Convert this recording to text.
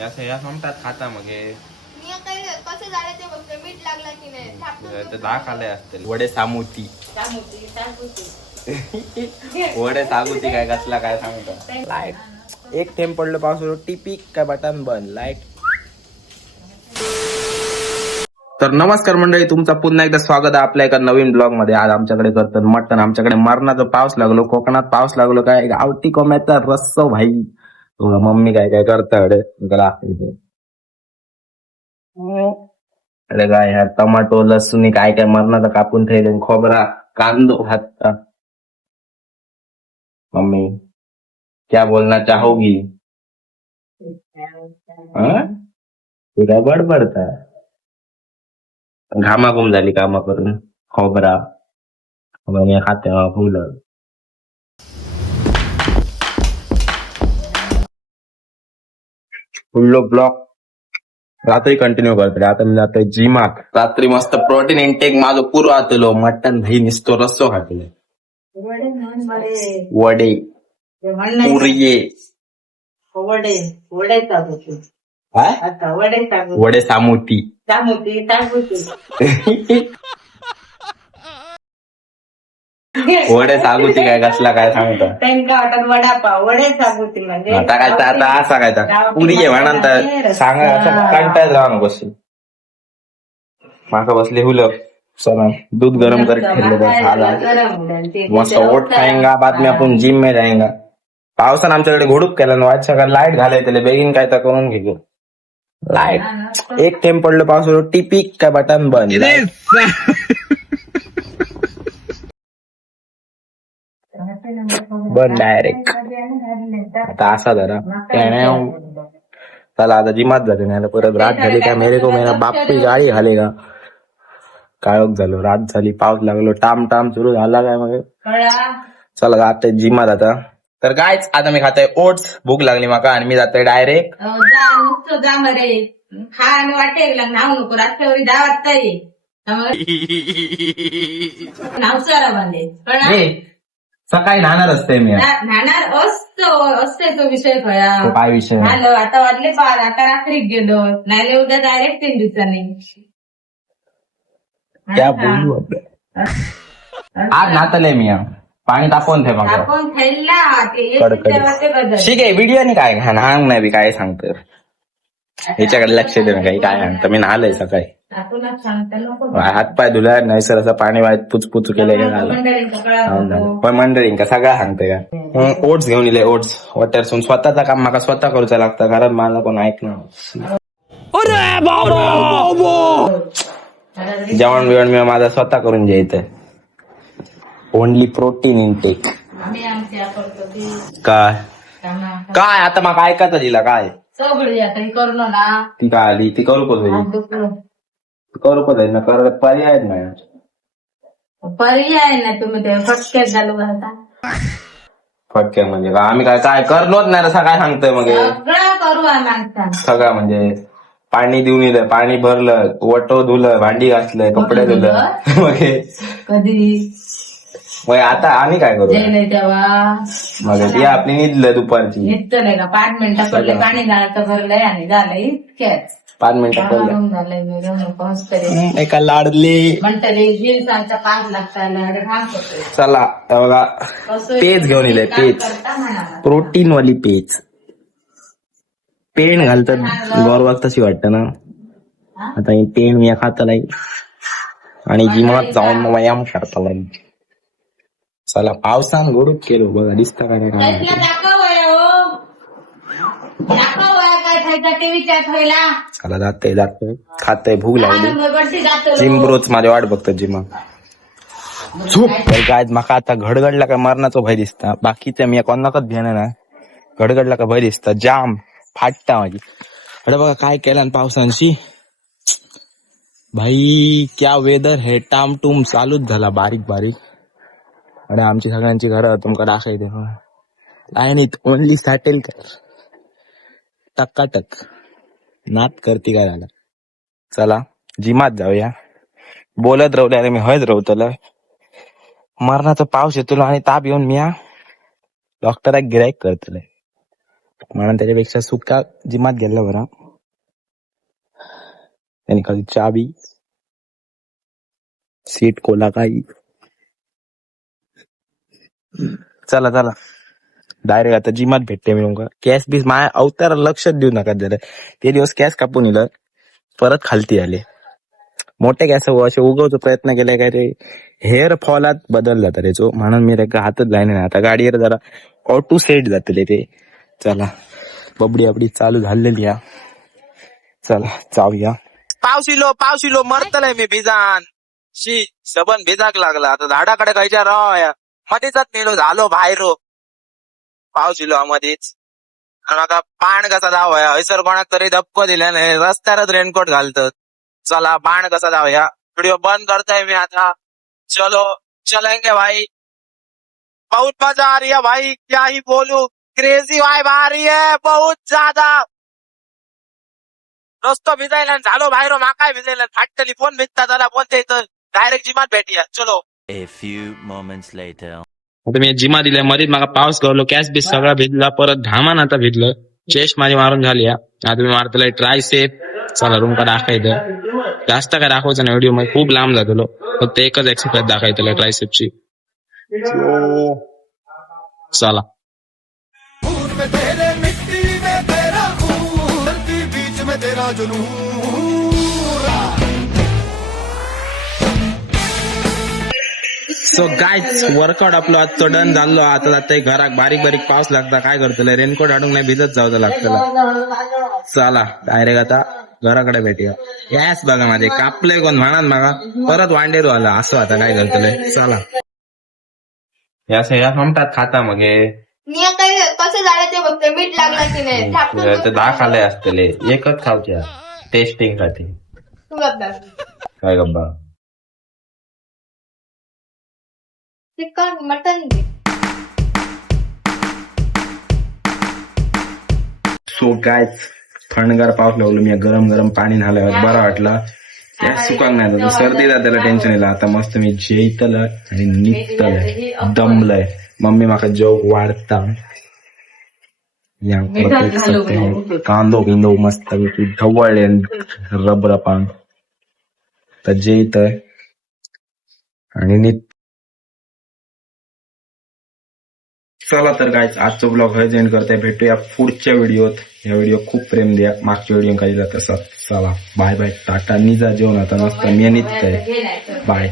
या समतात खाता मग मी काय कसं झालं ते बघते, मीठ लागला की नाही दहा खाले असतील. वडे सामुती वडे सामुती काय कसला काय सांगतो. लाईट एक थेंब पडलं पाऊस टिपिक काय बटन बंद लाईट. तर नमस्कार मंडळी, तुमचा पुन्हा एकदा स्वागत आहे आपल्या एका नवीन ब्लॉग मध्ये. आज आमच्याकडे करतात मटण. आमच्याकडे मरणाचा पाऊस लागलो, कोकणात पाऊस लागलो काय गावठी कोंब्याचा रस्सा भाई. मम्मी काय काय करता अरे अरे काय ह्या टमाटो लसूण काय काय मरणाचा कापून ठेवले, खोबरा कांदो हात. मम्मी क्या बोलना चाहोगी? तुला बडबडता घामाघूम झाली कामा करून. खोबरा खाते फुलं फुल्लो ब्लॉक रात्री कंटिन्यू करतले. आता मी जातोय जिमात. रात्री मस्त प्रोटीन इंटेक माझं पूर्व आतलो. मटन भाई निसतो रस्सो खातले. वडे पुरिये वडे सामुती वडे सागुती काय कसला काय सांगतो. वडापाव वडे सागुती म्हणजे आता काय आता असा काय पुरी आहे म्हणा सांगा. कंटाळ जावा नको बस माका बसले हुल चला दूध गरम करके ठेवले मस्त ओट खाएंगा. बाद में आपण जिम में जाएंगा. पावसानं आमच्याकडे घोडूप केला ना वाच सगळं लाईट घालाय त्याला बेगीन काय तर करून घेऊ. लाईट एक थेंब पडलं पाऊस टिपिक काय बटन बंद. बंद डायरेक्ट. आता असा जरा चला आता जिमात जाते नाही परत रात झाली काय मेरे को मेरा बाप की गाडी घालेगा. काळोख झालो रात झाली पाऊस लागलो टाम टाम सुरू झाला काय मग चला जाते जिमात आता. तर कायच आता मी खातोय ओट्स. भूक लागली माका आणि मी जातोय डायरेक्ट खान वाटेल नाव नको रात्रवरी दावात सकाळी नाणार असते मी. नाणार असते तो विषय खया. काय विषय झालं आता वाटले पार आता रात्री गेलो नाही उद्या डायरेक्ट 3 दिवसांनी क्या बोलू आज नातले मी पाणी तापवून ठेव मग आपण खायला ठीक आहे. व्हिडिओ नाही काय हांग नाही बी काय सांगतो ह्याच्याकडे लक्ष दे ना काही काय सांगतं. मी नालय सकाळी हातपाय धुला नाही सर असं पाणी वाईट पुचपुच केलं झालं. पण मंडळी का सगळं सांगते का. ओट्स घेऊन इले ओट्स वॉटर सोन स्वतःचा काम मला स्वतः करूचा लागतं कारण मला कोण ऐकणार. जेवण बिवण मी माझा स्वतः करून घ्यायचं. Only protein intake. काय काय आता मग ऐकायचं दिला काय करू ना ती काय आली ती करू करू पण ना कर पर्याय नाही. पर्याय ना तुम्ही ते फटक्यात घालू घालता. फटक्या म्हणजे का आम्ही काय काय करलोच नाही असं काय सांगतोय मग. सगळं करू मागता सगळं म्हणजे पाणी देऊन दिलं पाणी भरलं वटो धुलं भांडी घासलं कपडे धुलं मग कधी मग आता आम्ही काय करू तेव्हा मग ती आपली निधलं दुपारची निघतं नाही का 5 मिनिटं पडले पाणी जाणं भरलंय आणि झालं इतक्याच 5 मिनिटं पडलं झालंय मी नको एका लाडली म्हणतले हिलसांचा 5 लागता. चला बघा पेज घेऊन येते पेज प्रोटीन वाली पेज. पेन घालतात गौरवाग तशी वाटतं ना. आता ही पेन मी खाता नाही आणि जिमात जाऊन व्यायाम करता नाही. चला पावसान गोडूक केलो बघा दिसता काय काय चला जाते खातय भूक लागली. जिम ब्रोच माझी वाट बघतात जिमा झोप काय माका आता घडगडला काय मरणाचा भय दिसता. बाकीच्या मी कोणाकच घेणार ना घडगडला का भय दिसता जाम फाटता माझी. अरे बघा काय केला पावसांशी भाई क्या वेदर हे टामटूम चालूच झाला बारीक बारीक. अरे आमची सगळ्यांची घरं तुमका दाखवते लाईनीत ओनली सॅटेल कर टक्काटक नात करती काय झालं. चला जिमात जाऊया. बोलत राहले अरे मी हयच राहतलं मरणाचा पाऊस येतो आणि ताप येऊन मी डॉक्टराक गिराईक करतले. म्हणून त्याच्यापेक्षा सुका जिमात गेला बरा. त्यांनी खाली चाबी सीट कोला काही. चला चला डायरेक्ट आता जिमात भेटते मी तुमका. कॅश बीस माझ्या अवतार लक्षात देऊ नका जरा. ते दिवस कॅश कापून इलं परत खालती आले. मोठे कॅस असे उगवचा प्रयत्न केलाय काय ते हेअर फॉलात बदल जातात त्याचो. म्हणून मी रेका हातच लाईन नाही. आता गाडीवर जरा ऑटो सेट जातले ते. चला बबडी आपली चालू झालेली या. चला जाऊया. पाऊस इलो मरतलय मी भिजान. शी सबन भिजाक लागला. आता झाडाकडे खायच्या राव मध्येच नेलो झालो बाहेर. पाऊस इलो मध्येच. आणि आता पाण कसा धावया हयसर कोणाक तरी धपको दिल्याने रस्त्यावरच रेनकोट घालतात. चला बाण कसा धावया. व्हिडिओ बंद करताय मी आता. चलो चलेंगे भाई. बहुत मजा आ रही है भाई. क्या ही बोलू. क्रेजी वाइब आ रही है बहुत ज्यादा. रस्तो भिजायला झालो बाहेर. माकाय भिजायला फाटली फोन भिजता झाला. फोन ते डायरेक्ट जिमात भेटूया. चलो. A few moments later. आता मी जिमा दिल्या मध्ये मला पाऊस गवलो. कॅश बीस सगळा भिजला. परत घामान आता भिजलं. चेस्ट माझी मारून झाली. आता मी मारतोय ट्राय सेप. चला रूम का दाखवायचं. जास्त काय दाखवायचं ना व्हिडिओ मध्ये खूप लांब जातो. फक्त एकच एक्सरसाइज दाखवायचं ट्रायसेपची. चला सो गाईज वर्कआउट आपलं आजचं डन झालो. आता जातंय घरात. बारीक बारीक पाऊस लागता काय करतोय. रेनकोट हाडून नाही भिजत जाऊ लागतं. चला डायरेक्ट आता घराकडे भेटूया. गॅस बघा माझे कापले कोण म्हणा बघा. परत वांडेरू आला असं आता काय करतोय. चला या म्हणतात खाता मग मी काही कसं झालं ते बघते. मीठ लागला की नाही. थापटून दहा खाले असतले एकच खावच्या टेस्टिंग साठी. तू गप्पा. काय गप्पा. चिकन मटन घे. सो काय थंडगार पाऊस लागलो. मी गरम गरम पाणी न्हाल्यावर बरा वाटला. सुकांग नाही जात. सर्दी जाताला टेन्शन येईल. आता मस्त मी जेतलं आणि निघतलंय. दमलंय. मम्मी माका जोक वाढता. कांदो बिंदो मस्त ढवळले रबर पान तर जेत आणि निघ. चला तर काय आजचा ब्लॉग हय एंड करताय. भेटूया पुढच्या व्हिडिओत. या व्हिडिओ खूप प्रेम द्या. मागच्या व्हिडिओ काही तसा. चला बाय बाय टाटा. निजा जेवण आता मस्त मी निघतंय. बाय.